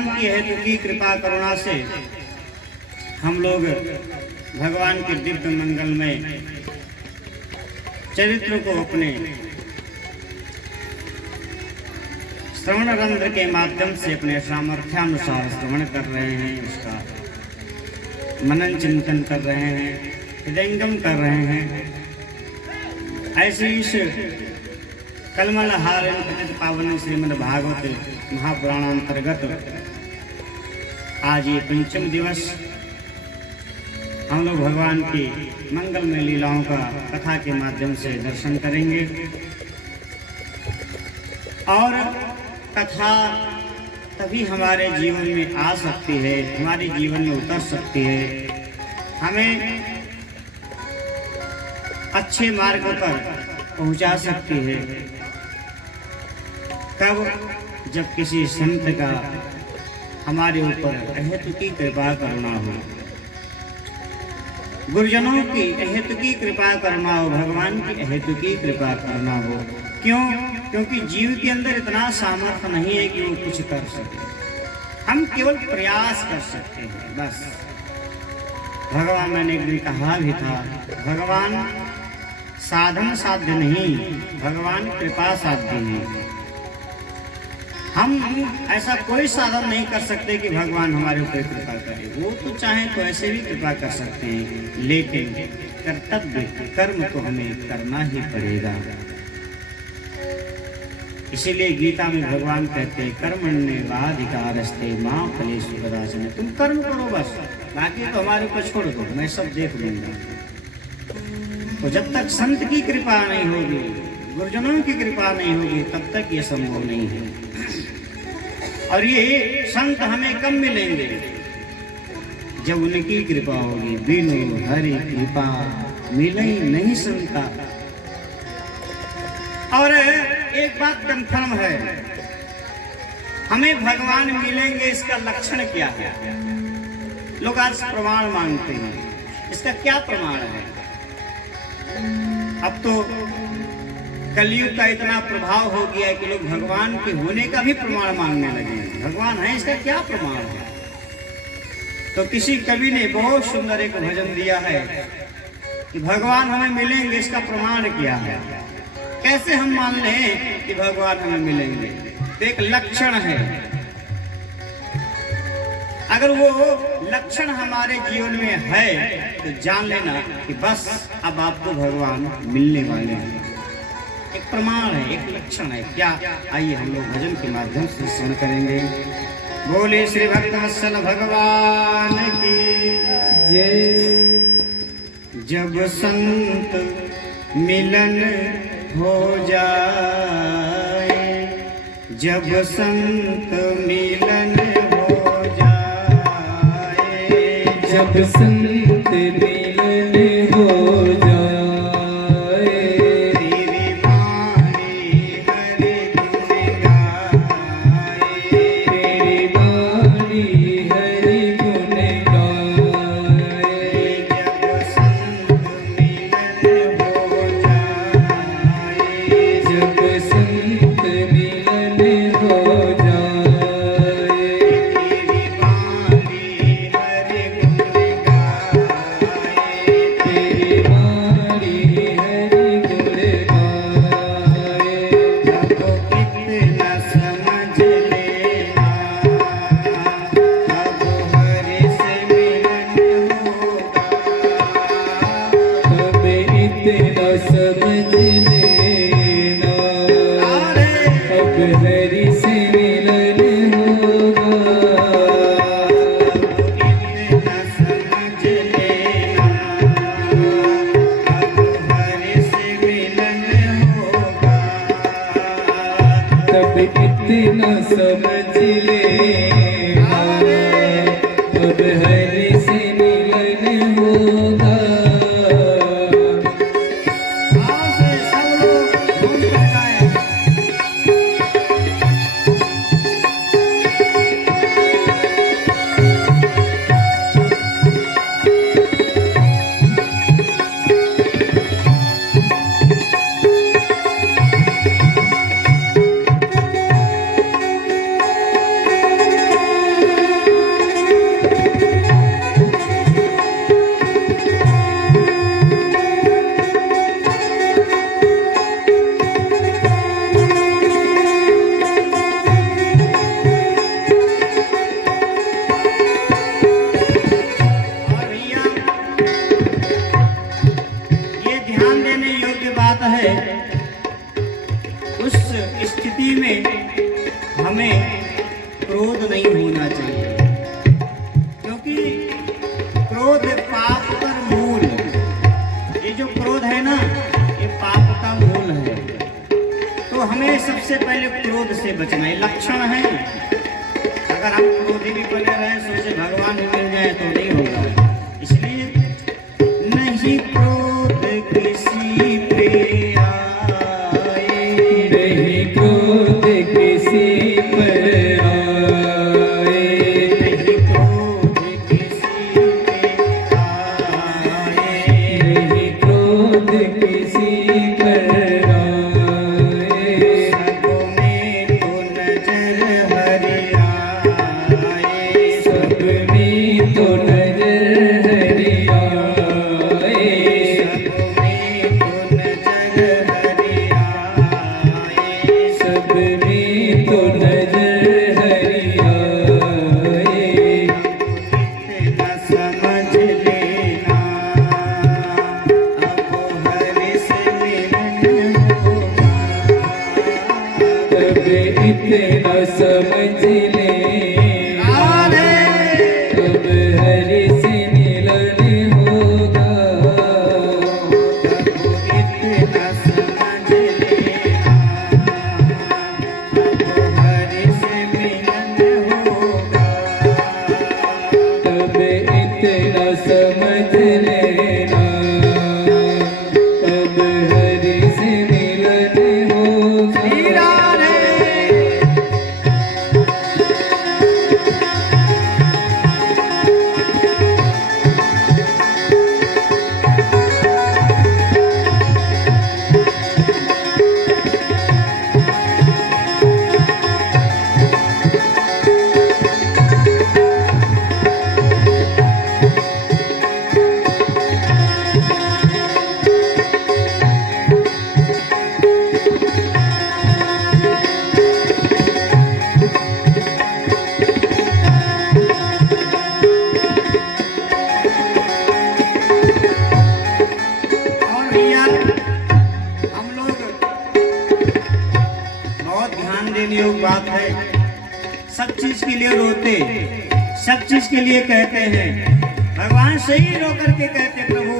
भगवान की हेतु की कृपा करुणा से हम लोग भगवान के दिव्य मंगलमय चरित्र को अपने श्रवण रंध्र के माध्यम से अपने सामर्थ्यानुसार श्रवण कर रहे हैं, उसका मनन चिंतन कर रहे हैं, हृदयंगम कर रहे हैं। ऐसे इस कलमल हारण पतित पावन श्रीमद् भागवत महापुराणांतर्गत आज ये पंचम दिवस हम लोग भगवान की मंगलमय लीलाओं का कथा के माध्यम से दर्शन करेंगे। और कथा तभी हमारे जीवन में आ सकती है, हमारे जीवन में उतर सकती है, हमें अच्छे मार्ग पर पहुंचा सकती है। तब जब किसी संत का हमारे ऊपर अहेतु की कृपा करुणा हो, गुरुजनों की अहेतु की कृपा करुणा हो, भगवान की अहेतु की कृपा करुणा हो। क्यों? क्योंकि जीव के अंदर इतना सामर्थ्य नहीं है कि वो कुछ कर सके, हम केवल प्रयास कर सकते हैं बस। भगवान, मैंने एक दिन कहा भी था, भगवान साधन साध्य नहीं, भगवान कृपा साध्य है। हम ऐसा कोई साधन नहीं कर सकते कि भगवान हमारे ऊपर कृपा करे। वो तो चाहे तो ऐसे भी कृपा कर सकते हैं, लेकिन कर्तव्य कर्म तो हमें करना ही पड़ेगा। इसीलिए गीता में भगवान कहते हैं, कर्मण्येवाधिकारस्ते मां फलेषु कदाचन। तुम कर्म करो बस, बाकी तो हमारे ऊपर छोड़ दो, मैं सब देख लूंगा। तो जब तक संत की कृपा नहीं होगी, गुरुजनों की कृपा नहीं होगी, तब तक ये संभव नहीं है। और ये संत हमें कब मिलेंगे? जब उनकी कृपा होगी। बिनु हरि कृपा मिले नहीं संता। और एक बात कंफर्म है, हमें भगवान मिलेंगे, इसका लक्षण क्या है? लोग आज प्रमाण मांगते हैं, इसका क्या प्रमाण है? अब तो कलयुग का इतना प्रभाव हो गया है कि लोग भगवान के होने का भी प्रमाण मांगने लगे हैं। भगवान है, इसका क्या प्रमाण है? तो किसी कवि ने बहुत सुंदर एक भजन दिया है कि भगवान हमें मिलेंगे, इसका प्रमाण क्या है? कैसे हम मान लें कि भगवान हमें मिलेंगे? तो एक लक्षण है, अगर वो लक्षण हमारे जीवन में है तो जान लेना कि बस अब आपको भगवान मिलने वाले हैं। एक प्रमाण है, एक लक्षण है। क्या? आइए हम लोग भजन के माध्यम से सुन करेंगे। बोले श्री भक्तवत्सल भगवान की जय। जब संत मिलन हो जाए, जब संत मिलन हो जाए, जब संत मिलन हो जाए, इतना समझ लेना, अब हरि से मिलन होगा। नहीं होना चाहिए, क्योंकि क्रोध पाप का मूल, ये जो क्रोध है ना, ये पाप का मूल है। तो हमें सबसे पहले क्रोध से बचना है, लक्षण है। अगर हम क्रोधी भी बने रहे, सोचे भगवान ही मिल जाए तो नहीं होगा। इसलिए नहीं क्रोध किसी पे आए, नहीं क्रोध किसी पर आए, नहीं क्रोध किसी पे आए, नहीं क्रोध किसी पर आए, सबों में तो नजर हरि आए, सब में तो नजर हरि आए, सबों में तो नजर हरि आए, सब में तो नजर हरि आए, अब इतना समझ लेना, अब हरि से मिलन होगा। तब इतना समझ लेना, तब हरि से मिलन होगा। श्री राधे। और भैया हम लोग बहुत ध्यान देने योग्य बात है, सब चीज के लिए रोते, सब चीज के लिए कहते हैं। भगवान से ही रो करके कहते, प्रभु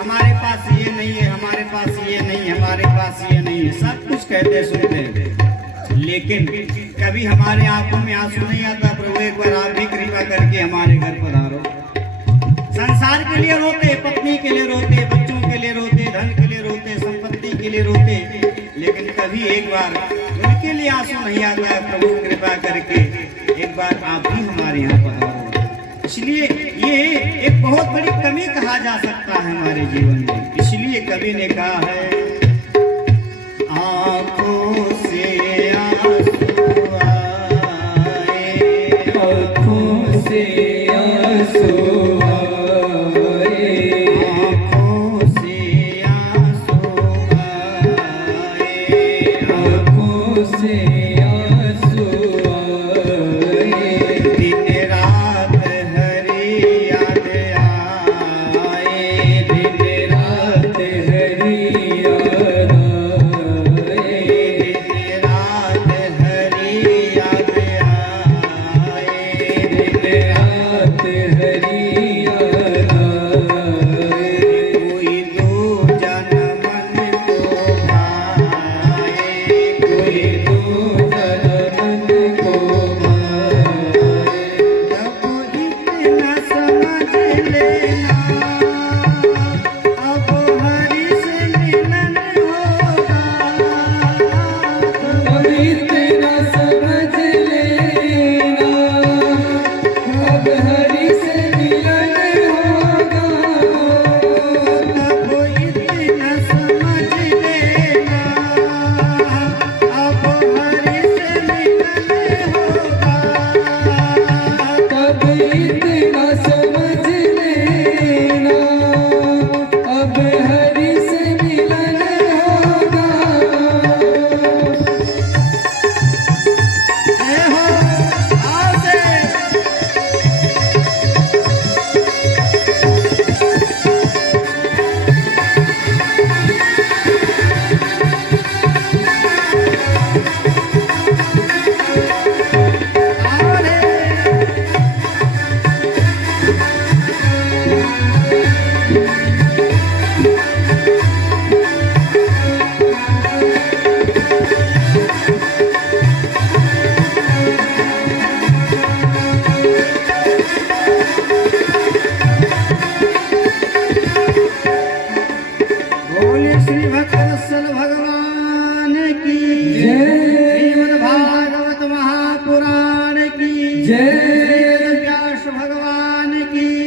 हमारे पास ये नहीं है, हमारे पास ये नहीं है, हमारे पास ये नहीं है, सब कुछ कहते सुनते हैं। लेकिन कभी हमारे आंखों में आंसू नहीं आता, प्रभु एक बार आप भी कृपा करके हमारे घर पधारो। संसार के लिए रोते, पत्नी के लिए रोते, बच्चों के लिए रोते, धन के लिए रोते, संपत्ति के लिए रोते, लेकिन कभी एक बार उनके लिए आंसू नहीं आता है। प्रभु कृपा करके एक बार आप भी हमारे यहाँ पधारो। इसलिए ये एक बहुत बड़ी कमी कहा जा सकता है हमारे जीवन में। इसलिए कवि ने कहा है, आंखों से आंसू आए, आँखों से आंसू आए, आंखों से आंसू आए, आँखों से आंसू आए, दिन रात हरि याद आए, दिन रात हरि याद आए, दिन रात हरि याद आए, दिन रात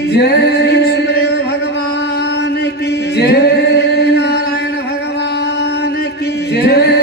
जय श्री सुखदेव भगवान की जय नारायण भगवान की जय